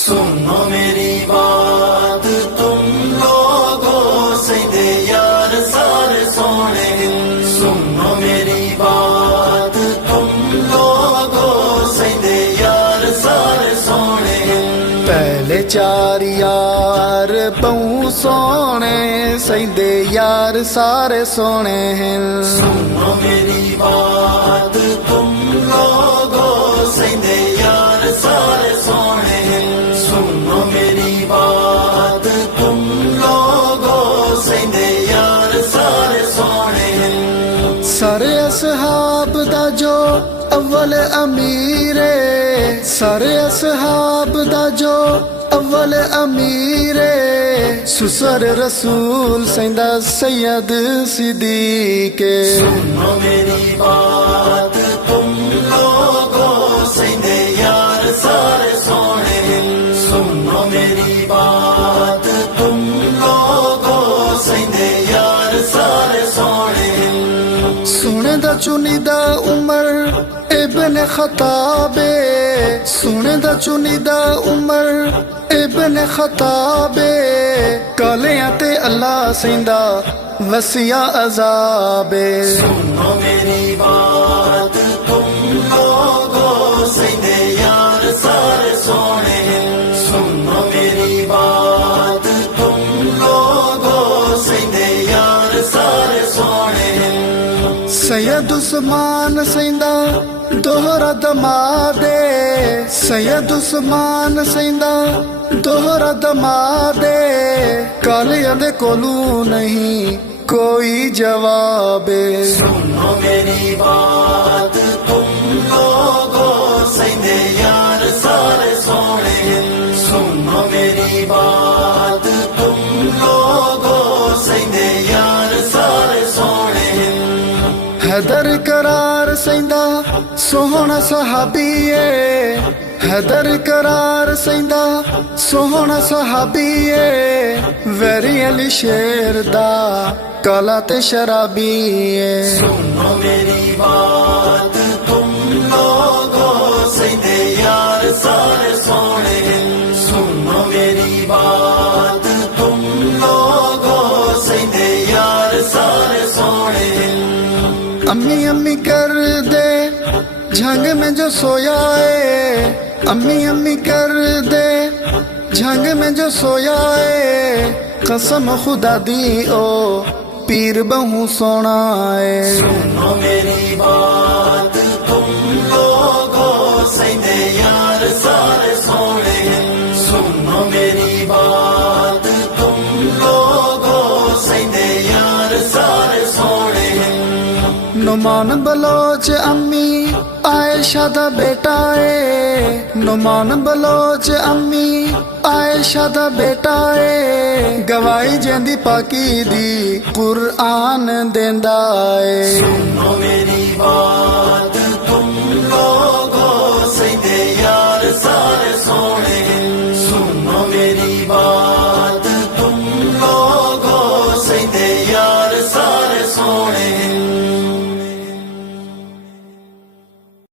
سنو میری بات تم لوگوں سیدے یار سارے سونے سنو میری بات تم لوگوں سیدے یار سارے سونے پہلے چار یار پہوں سونے سیدے یار سارے سونے ہیں سنو میری بات تم لوگوں سیدے یار سارے سونے سنو میری بات تم لوگوں سیدے یار سارے سونے سارے اصحاب دا جو اول امیر سارے اصحاب دا جو اول امیر سسر رسول سیندہ سید صدیق سنو میری بات تم لوگوں سیدے یار سارے سونے سنو میری بات تم لوگوں سیدے یار سارے سونے سونے دا چنی دا عمر ابن خطاب سونے دا چنی دا عمر ابن خطاب کالیاں تے اللہ سیندہ وسیع عذاب سنو میری بات تم لوگوں سیدے یار سارے سونے سنو میری بات تم لوگوں سیدے یار سارے سونے سید عثمان سیندہ دوہرا دماد سید عثمان سیندہ دوہرا دماد کالیاں دے کولو نہیں کوئی جواب سنو میری بات تم لوگوں سیدے یار سارے سونے سنو میری بات تم لوگوں سیدے یار سارے سونے حیدر قرار سیندہ سوہنا صحابی حیدر قرار سیندہ سوہنا صحابی ویری علی شیر دا کالا تے شرابی سنو میری بات تم لوگوں سیدے یار سارے سونے سنو میری بات تم لوگوں سیدے یار سارے سونے امی امی کر دے جھنگ میں جو سویا امی امی کر دے جھنگ میں جو سویا قسم خدا دی او پیر بہو سونا سنو میری بات تم لوگوں سیدے یار سارے سونے سنو میری بات تم لوگوں سیدے یار سارے سونے نعمان بلوچ امی عائشہ دا بیٹا نعمان بلوچ امی عائشہ دا بیٹا گواہی جیندی پاکی دی قرآن دیندا سنو میری بات تم لوگ